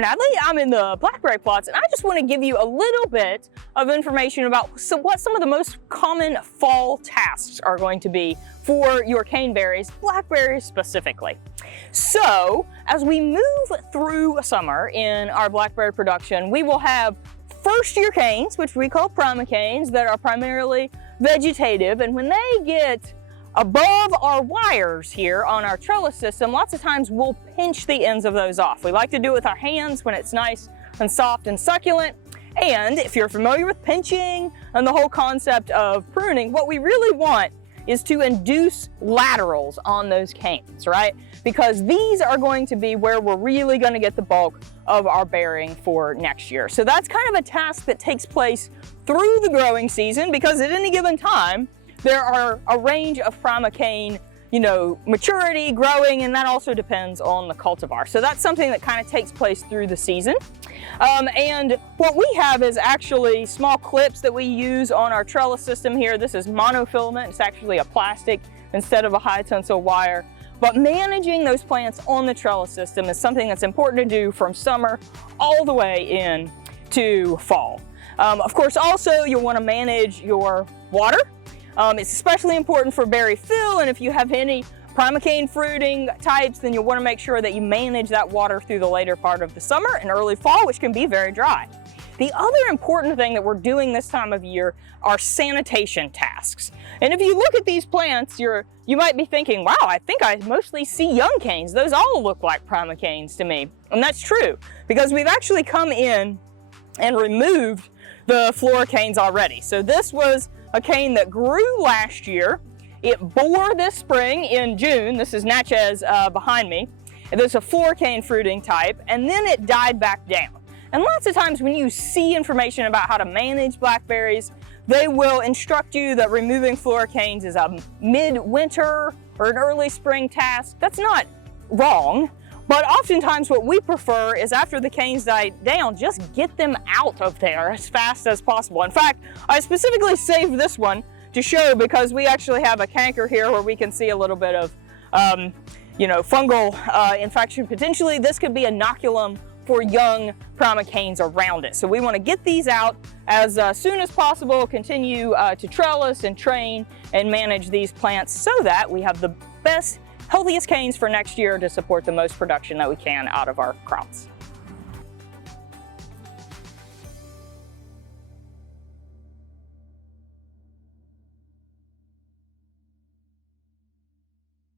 Natalie. I'm in the blackberry plots, and I just want to give you a little bit of information about what some of the most common fall tasks are going to be for your caneberries, blackberries specifically. So, as we move through summer in our blackberry production, we will have first-year canes, which we call primocanes, that are primarily vegetative, and when they get above our wires here on our trellis system, lots of times we'll pinch the ends of those off. We like to do it with our hands when it's nice and soft and succulent. And if you're familiar with pinching and the whole concept of pruning, what we really want is to induce laterals on those canes, right? Because these are going to be where we're really going to get the bulk of our bearing for next year. So that's kind of a task that takes place through the growing season, because at any given time, there are a range of primocane, maturity, growing, and that also depends on the cultivar. So that's something that kind of takes place through the season. And what we have is actually small clips that we use on our trellis system here. This is monofilament. It's actually a plastic instead of a high tensile wire. But managing those plants on the trellis system is something that's important to do from summer all the way in to fall. Of course, also you'll want to manage your water. It's especially important for berry fill, and if you have any primocane fruiting types, then you'll want to make sure that you manage that water through the later part of the summer and early fall, which can be very dry. The other important thing that we're doing this time of year are sanitation tasks. And if you look at these plants, you might be thinking, wow, I think I mostly see young canes. Those all look like primocanes to me. And that's true, because we've actually come in and removed the floricanes already. So this was a cane that grew last year. It bore this spring in June. This is Natchez behind me. There's a floricane fruiting type, and then it died back down. And lots of times when you see information about how to manage blackberries, they will instruct you that removing floricanes is a mid-winter or an early spring task. That's not wrong. But oftentimes what we prefer is after the canes die down, just get them out of there as fast as possible. In fact, I specifically saved this one to show because we actually have a canker here where we can see a little bit of, fungal infection potentially. This could be inoculum for young primocanes around it. So we want to get these out as soon as possible, continue to trellis and train and manage these plants so that we have the best, healthiest canes for next year to support the most production that we can out of our crops.